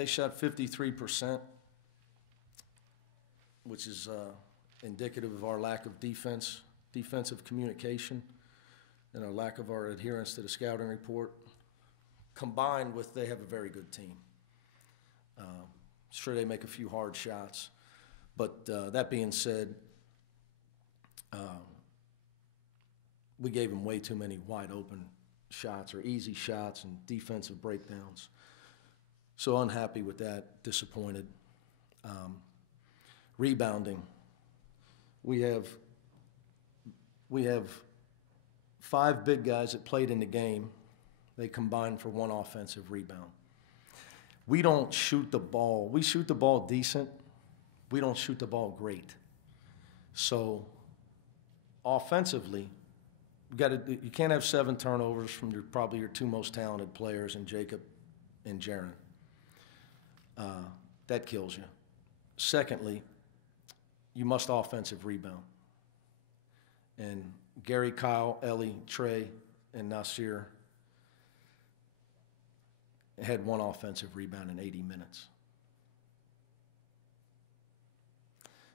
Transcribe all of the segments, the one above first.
They shot 53%, which is indicative of our lack of defensive communication, and our lack of our adherence to the scouting report, combined with they have a very good team. Sure, they make a few hard shots, but that being said, we gave them way too many wide open shots or easy shots and defensive breakdowns. So unhappy with that, disappointed. Rebounding. We have 5 big guys that played in the game. They combined for 1 offensive rebound. We don't shoot the ball. We shoot the ball decent. We don't shoot the ball great. So offensively, you can't have 7 turnovers from probably your 2 most talented players in Jacob and Jaron. That kills you. Secondly, you must offensive rebound. And Gary, Kyle, Ellie, Trey, and Nasir had 1 offensive rebound in 80 minutes.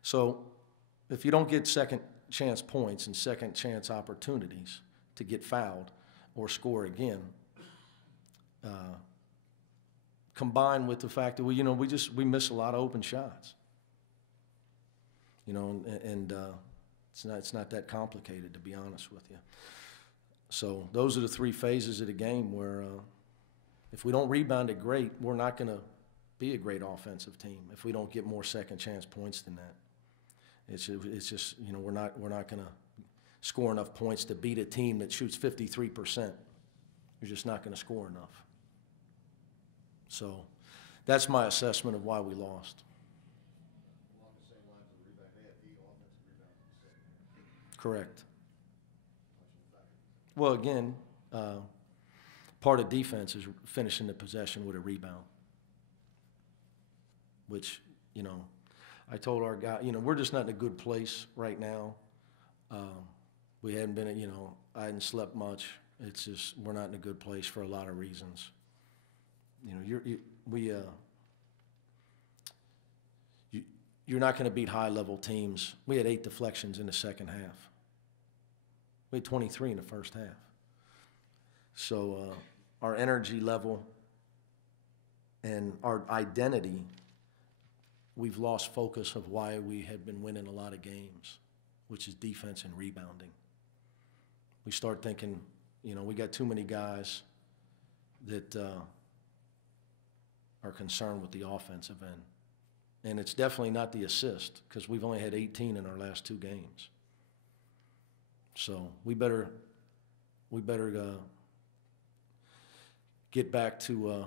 So if you don't get second chance points and second chance opportunities to get fouled or score again, combined with the fact that we miss a lot of open shots. It's not that complicated, to be honest with you. So those are the 3 phases of the game where if we don't rebound it great, we're not going to be a great offensive team if we don't get more second chance points than that. It's just we're not going to score enough points to beat a team that shoots 53%. You're just not going to score enough. So that's my assessment of why we lost. Along the same lines of the rebound, they had 8 offensive rebounds in the second. Correct. Well, again, part of defense is finishing the possession with a rebound, which, I told our guy, we're just not in a good place right now. We hadn't been, I hadn't slept much. It's just, we're not in a good place for a lot of reasons. You're not going to beat high-level teams. We had 8 deflections in the second half. We had 23 in the first half. So our energy level and our identity, we've lost focus of why we had been winning a lot of games, which is defense and rebounding. We start thinking, we got too many guys that are concerned with the offensive end. And it's definitely not the assist, because we've only had 18 in our last 2 games. So we better get back to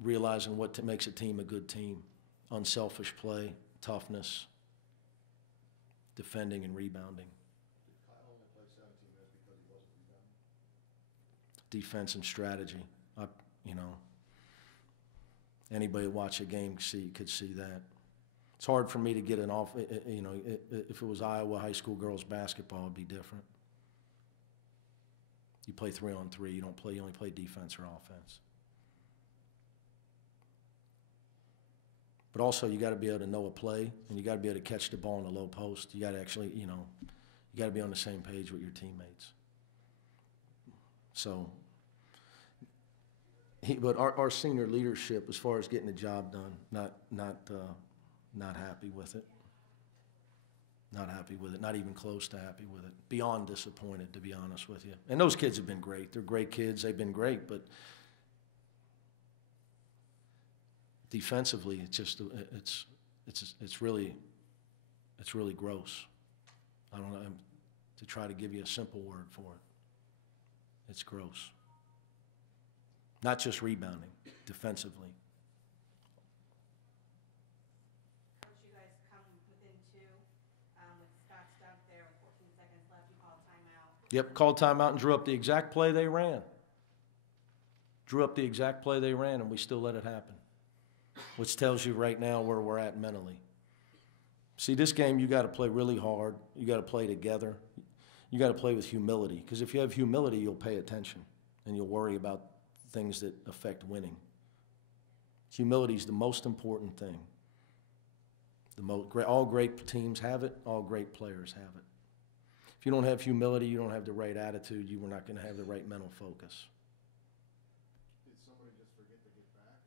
realizing what makes a team a good team. Unselfish play, toughness, defending and rebounding. Did Kyle only play 17 minutes because he wasn't rebounding? Defense and strategy. Anybody that watch a game could see that. It's hard for me to get an off. If it was Iowa high school girls basketball, it'd be different. You play 3-on-3. You only play defense or offense. But also, you got to be able to know a play, and you got to be able to catch the ball in the low post. You got to actually, you got to be on the same page with your teammates. So, but our senior leadership, as far as getting the job done, not happy with it. Not happy with it. Not even close to happy with it. Beyond disappointed, to be honest with you. And those kids have been great. They're great kids. They've been great, but defensively, it's really gross. I don't know, to try to give you a simple word for it. It's gross. Not just rebounding, defensively. Once you guys come within 2, with Scott's dunk there with 14 seconds left, you called timeout. Yep, called timeout and drew up the exact play they ran. And we still let it happen, which tells you right now where we're at mentally. See, this game, you got to play really hard. You got to play together. You got to play with humility, because if you have humility, you'll pay attention, and you'll worry about things that affect winning. Humility is the most important thing. All great teams have it. All great players have it. If you don't have humility, you don't have the right attitude, you are not going to have the right mental focus. Did somebody just forget to get back?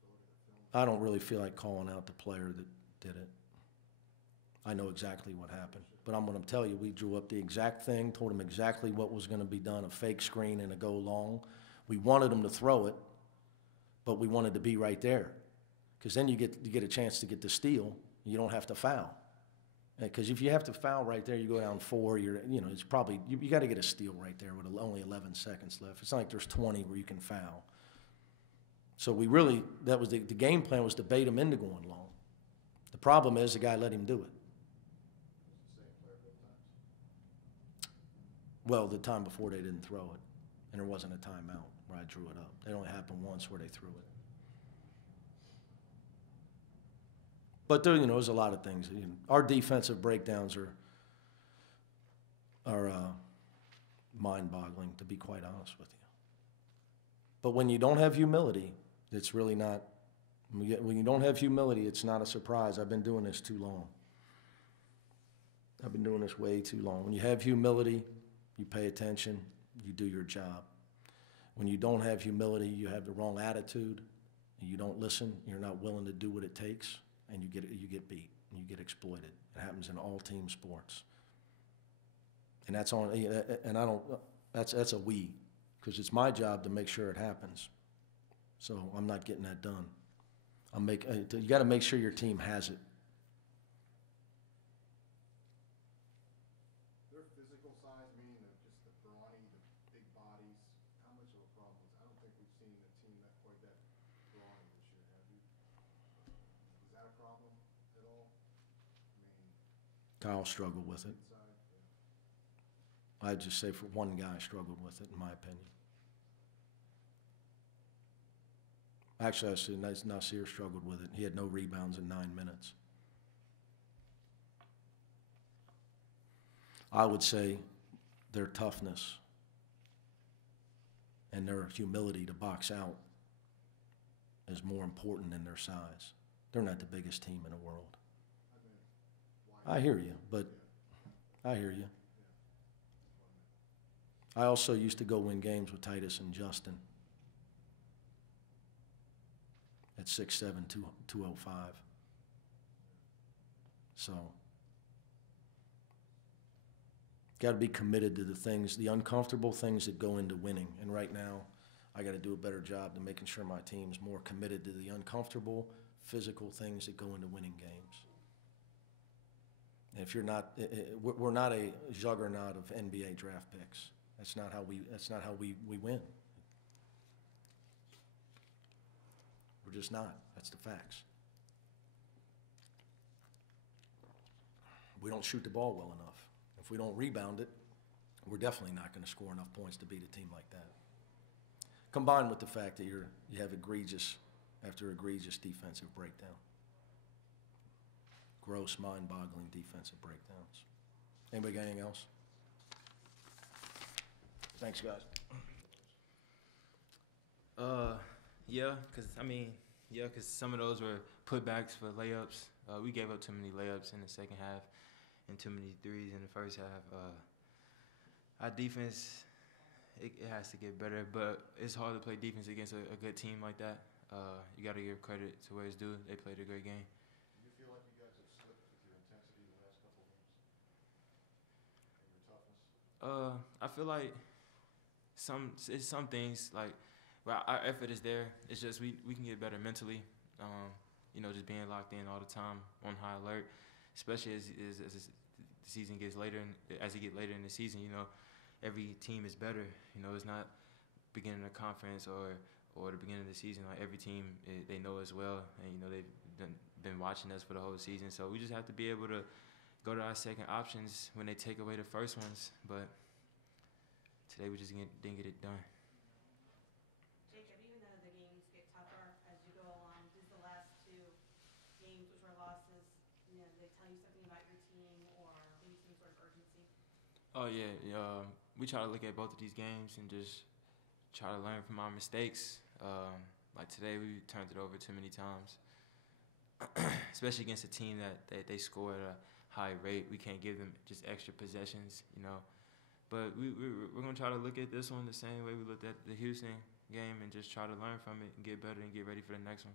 Go to the film? I don't really feel like calling out the player that did it. I know exactly what happened. But I'm going to tell you, we drew up the exact thing, told him exactly what was going to be done, a fake screen and a go long. We wanted him to throw it, but we wanted to be right there. Because then you get a chance to get the steal. You don't have to foul. Because if you have to foul right there, you go down 4. It's probably you got to get a steal right there with only 11 seconds left. It's not like there's 20 where you can foul. So that was the game plan was to bait him into going long. The problem is the guy let him do it. Well, the time before they didn't throw it, and there wasn't a timeout where I drew it up. It only happened once where they threw it. But there's a lot of things. Our defensive breakdowns are mind-boggling, to be quite honest with you. But when you don't have humility, it's really not. When you don't have humility, it's not a surprise. I've been doing this too long. I've been doing this way too long. When you have humility, you pay attention, you do your job. When you don't have humility, you have the wrong attitude, and you don't listen, you're not willing to do what it takes. And you get beat, and you get exploited. It happens in all team sports. And that's a we, because it's my job to make sure it happens. So I'm not getting that done. You got to make sure your team has it. Their physical size, meaning just the brawny, the big bodies, how much of a problem is? I don't think we've seen a team that quite that brawny this year, have you? Is that a problem at all? Kyle struggled with it. Inside, I'd just say for one guy struggled with it, in my opinion. Actually, I said Nasir struggled with it. He had no rebounds in 9 minutes. I would say their toughness and their humility to box out is more important than their size. They're not the biggest team in the world. I hear you, but I hear you. I also used to go win games with Titus and Justin at 6'7", 205. So, got to be committed to the uncomfortable things that go into winning. And right now, I got to do a better job to making sure my team's more committed to the uncomfortable, physical things that go into winning games. And if you're not, we're not a juggernaut of NBA draft picks. That's not how we win. We're just not. That's the facts. We don't shoot the ball well enough. If we don't rebound it, we're definitely not going to score enough points to beat a team like that. Combined with the fact that you have egregious defensive breakdown. Gross, mind-boggling defensive breakdowns. Anybody got anything else? Thanks, guys. Because some of those were putbacks for layups. We gave up too many layups in the second half and too many threes in the first half. Our defense, it has to get better, but it's hard to play defense against a good team like that. You got to give credit to where it's due. They played a great game. Do you feel like you guys have slipped with your intensity the last couple of games? And your toughness? I feel like some things like, well, our effort is there. It's just we can get better mentally. Just being locked in all the time, on high alert, especially as the season gets later. As you get later in the season, every team is better. It's not beginning of conference or the beginning of the season. Like every team, they know us well, and they've been watching us for the whole season. So we just have to be able to go to our second options when they take away the first ones. But today we just didn't get it done. Jacob, even though the games get tougher as you go along, does the last 2 games, which were losses, they tell you something about your team or maybe some sort of urgency? Oh yeah. We try to look at both of these games and just try to learn from our mistakes. Like today, we turned it over too many times, especially against a team that they score at a high rate. We can't give them just extra possessions, you know. But we're going to try to look at this one the same way we looked at the Houston game and just try to learn from it and get better and get ready for the next one.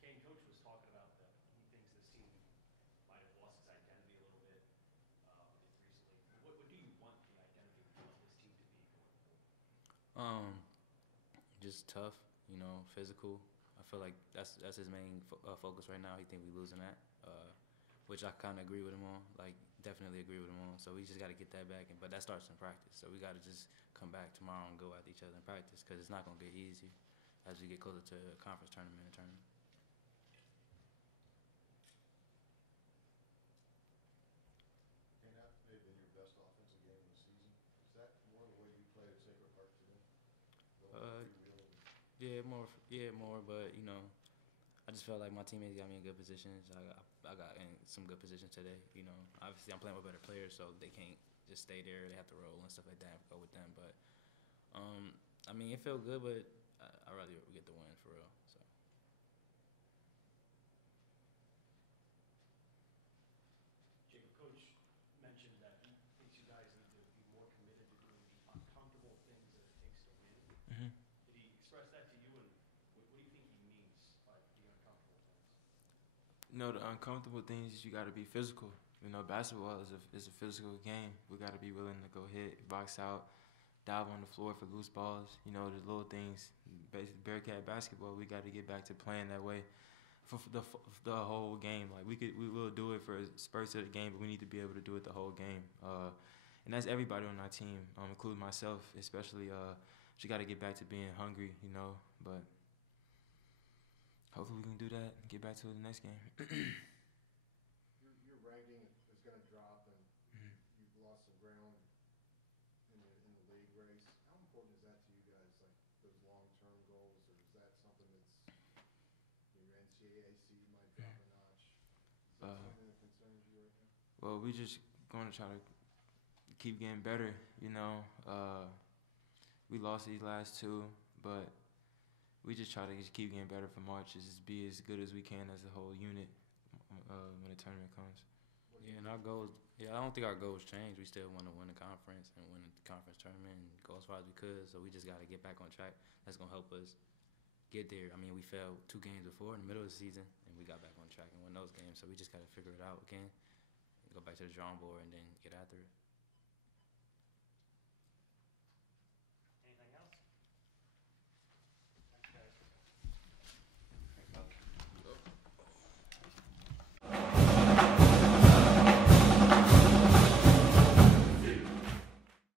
Kane, Coach was talking about that he thinks this team might have lost its identity a little bit recently. What do you want the identity of this team to be going forward? Just tough, you know, physical. I feel like that's his main focus right now. He think we losing that, which I kind of agree with him on. Like, definitely agree with him on. So we just got to get that back, but that starts in practice. So we got to just come back tomorrow and go at each other in practice because it's not gonna get easy as we get closer to a conference tournament and tournament. And that may have been your best offensive game of the season. Is that more the way you played at Sacred Heart today? Yeah, more. But you know, I just felt like my teammates got me in good positions. I got in some good positions today. You know, obviously I'm playing with better players, so they can't just stay there. They have to roll and stuff like that. Go with them, but I mean, it felt good, but I'd rather get the win for real. So. Jacob, Coach mentioned that he thinks you guys need to be more committed to doing the uncomfortable things that it takes to win. Mm-hmm. Did he express that to you, and what do you think he means by the uncomfortable things? You know, the uncomfortable things is you got to be physical. You know, basketball is a physical game. We got to be willing to go hit, box out, dive on the floor for loose balls. You know, the little things. Basically, Bearcat basketball, we got to get back to playing that way for the whole game. Like we will do it for spurts of the game, but we need to be able to do it the whole game. And that's everybody on our team, including myself, especially. She got to get back to being hungry, you know. But hopefully we can do that and get back to the next game. Your ranking is going to drop, and Mhm. you've lost some ground in the league race. How important is that to you guys, like those long-term goals, or is that something that's your NCAA seed might drop a notch? Is that something that concerns you right now? Well, we just going to try to keep getting better, you know. We lost these last two, but we just try to just keep getting better for March. Just be as good as we can as a whole unit when the tournament comes. Yeah, and our goals. Yeah, I don't think our goals change. We still want to win the conference and win the conference tournament and go as far as we could. So we just got to get back on track. That's gonna help us get there. I mean, we failed 2 games before in the middle of the season, and we got back on track and won those games. So we just got to figure it out again, and go back to the drawing board, and then get after it.